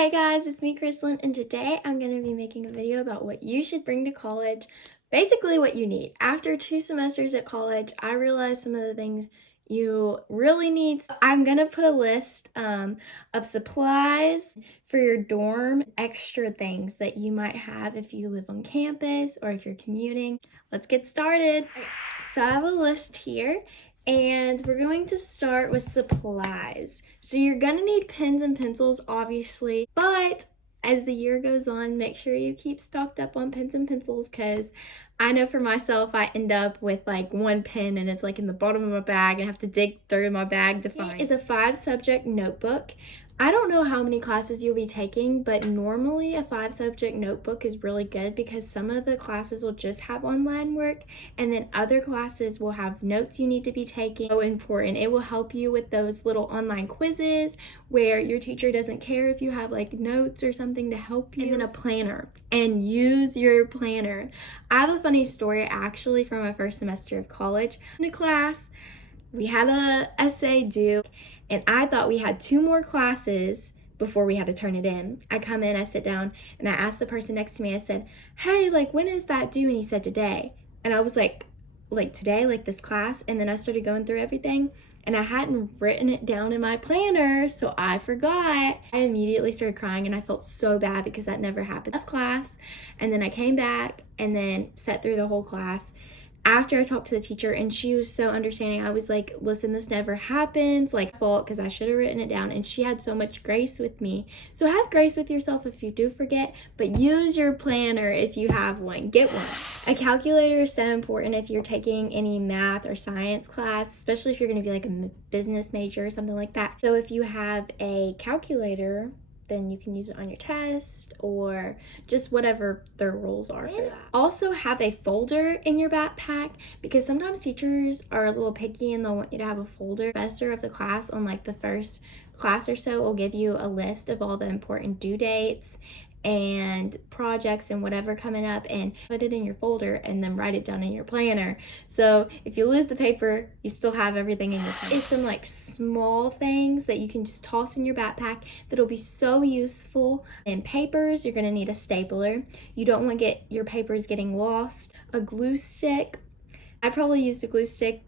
Hey guys, it's me, Kristlyn, and today I'm going to be making a video about what you should bring to college. Basically what you need. After 2 semesters at college, I realized some of the things you really need. I'm going to put a list of supplies for your dorm, extra things that you might have if you live on campus or if you're commuting. Let's get started. Okay, so I have a list here. And we're going to start with supplies. So you're gonna need pens and pencils, obviously, but as the year goes on, make sure you keep stocked up on pens and pencils, because I know for myself, I end up with like one pen and it's like in the bottom of my bag. I have to dig through my bag to find. It is a 5-subject notebook. I don't know how many classes you'll be taking, but normally a 5-subject notebook is really good because some of the classes will just have online work and then other classes will have notes you need to be taking. So important. It will help you with those little online quizzes where your teacher doesn't care if you have like notes or something to help you. And then a planner, and use your planner. I have a funny story actually from my first semester of college. In a class, we had an essay due, and I thought we had 2 more classes before we had to turn it in. I come in, I sit down, and I asked the person next to me, I said, hey, like, when is that due? And he said, today. And I was like today, like this class? And then I started going through everything, and I hadn't written it down in my planner, so I forgot. I immediately started crying, and I felt so bad because that never happened. I left class, and then I came back, and then sat through the whole class. After I talked to the teacher, and she was so understanding, I was like, listen, this never happens, like, fault, because I should have written it down. And she had so much grace with me. So have grace with yourself if you do forget, but use your planner if you have one. Get one. A calculator is so important if you're taking any math or science class, especially if you're going to be like a business major or something like that. So if you have a calculator, then you can use it on your test or just whatever their rules are for that. Also have a folder in your backpack, because sometimes teachers are a little picky and they'll want you to have a folder. Professor of the class on like the first class or so will give you a list of all the important due dates and projects and whatever coming up, and put it in your folder and then write it down in your planner. So if you lose the paper, you still have everything in your planner. It's some like small things that you can just toss in your backpack that'll be so useful. And papers, you're gonna need a stapler. You don't want to get your papers getting lost. A glue stick. I probably used a glue stick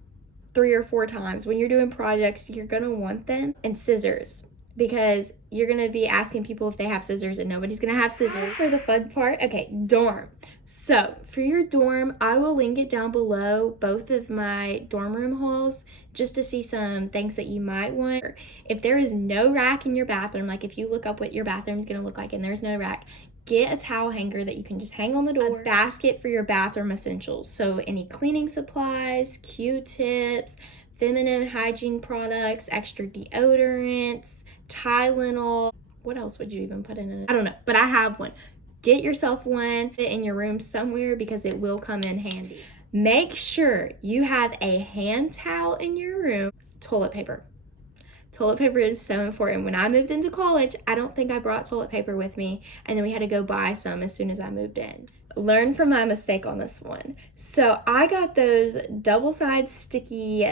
3 or 4 times. When you're doing projects, you're gonna want them. And scissors, because you're gonna be asking people if they have scissors and nobody's gonna have scissors. For the fun part, okay, dorm. So for your dorm, I will link it down below, both of my dorm room hauls, just to see some things that you might want. If there is no rack in your bathroom, like if you look up what your bathroom's gonna look like and there's no rack, get a towel hanger that you can just hang on the door. A basket for your bathroom essentials. So any cleaning supplies, Q-tips, feminine hygiene products, extra deodorants, Tylenol. What else would you even put in it? I don't know, but I have one. Get yourself one, put it in your room somewhere because it will come in handy. Make sure you have a hand towel in your room. Toilet paper. Toilet paper is so important. When I moved into college, I don't think I brought toilet paper with me, and then we had to go buy some as soon as I moved in. Learn from my mistake on this one. So I got those double-sided sticky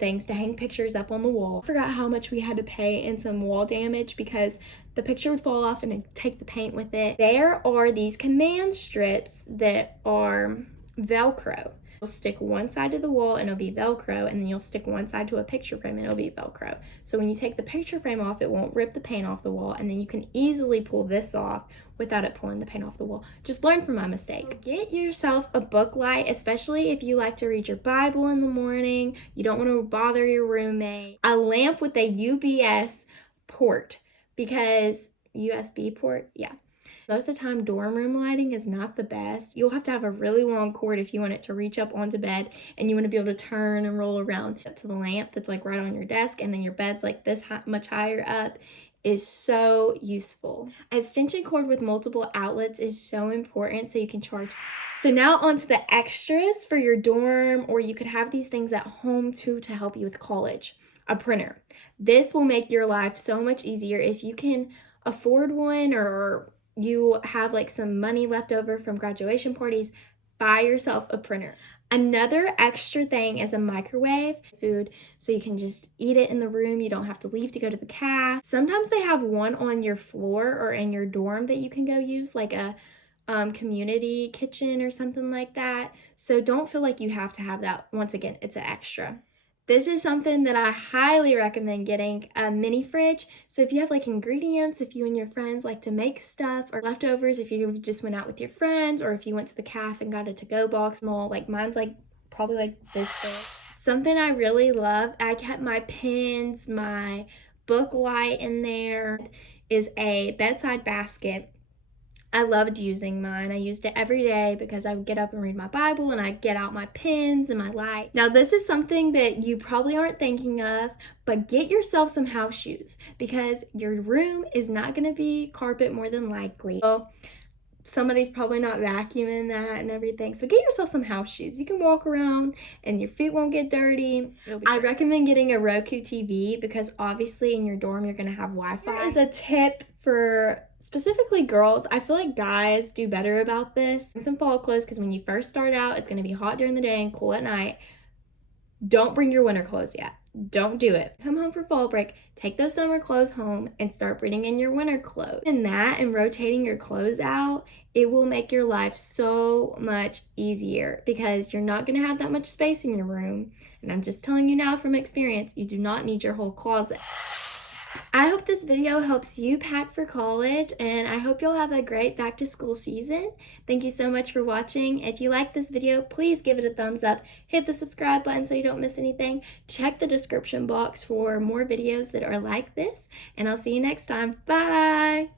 things to hang pictures up on the wall. I forgot how much we had to pay in some wall damage because the picture would fall off and it'd take the paint with it. There are these command strips that are Velcro. You'll stick one side to the wall and it'll be Velcro, and then you'll stick one side to a picture frame and it'll be Velcro. So when you take the picture frame off, it won't rip the paint off the wall, and then you can easily pull this off without it pulling the paint off the wall. Just learn from my mistake. Get yourself a book light, especially if you like to read your Bible in the morning. You don't want to bother your roommate. A lamp with a UBS port, because USB port, yeah. Most of the time, dorm room lighting is not the best. You'll have to have a really long cord if you want it to reach up onto bed, and you want to be able to turn and roll around to the lamp that's like right on your desk, and then your bed's like this much higher up. Is so useful. An extension cord with multiple outlets is so important so you can charge. So now onto the extras for your dorm, or you could have these things at home too to help you with college. A printer. This will make your life so much easier if you can afford one, or you have like some money left over from graduation parties. Buy yourself a printer. Another extra thing is a microwave food, so you can just eat it in the room. You don't have to leave to go to the caf. Sometimes they have one on your floor or in your dorm that you can go use, like a community kitchen or something like that. So don't feel like you have to have that. Once again, it's an extra. This is something that I highly recommend getting, a mini fridge. So if you have like ingredients, if you and your friends like to make stuff, or leftovers, if you just went out with your friends, or if you went to the caf and got a to-go box small, like mine's like probably like this big. Something I really love, I kept my pens, my book light in there, is a bedside basket. I loved using mine. I used it every day because I would get up and read my Bible and I'd get out my pens and my light. Now, this is something that you probably aren't thinking of, but get yourself some house shoes because your room is not going to be carpet more than likely. So somebody's probably not vacuuming that and everything. So get yourself some house shoes. You can walk around and your feet won't get dirty. I recommend getting a Roku TV because obviously in your dorm you're going to have Wi-Fi. Here is a tip for specifically girls. I feel like guys do better about this. Bring some fall clothes because when you first start out, it's going to be hot during the day and cool at night. Don't bring your winter clothes yet. Don't do it. Come home for fall break, take those summer clothes home and start bringing in your winter clothes. And that and rotating your clothes out, it will make your life so much easier because you're not going to have that much space in your room. And I'm just telling you now from experience, you do not need your whole closet. I hope this video helps you pack for college, and I hope you'll have a great back to school season. Thank you so much for watching. If you like this video, please give it a thumbs up. Hit the subscribe button so you don't miss anything. Check the description box for more videos that are like this, and I'll see you next time. Bye!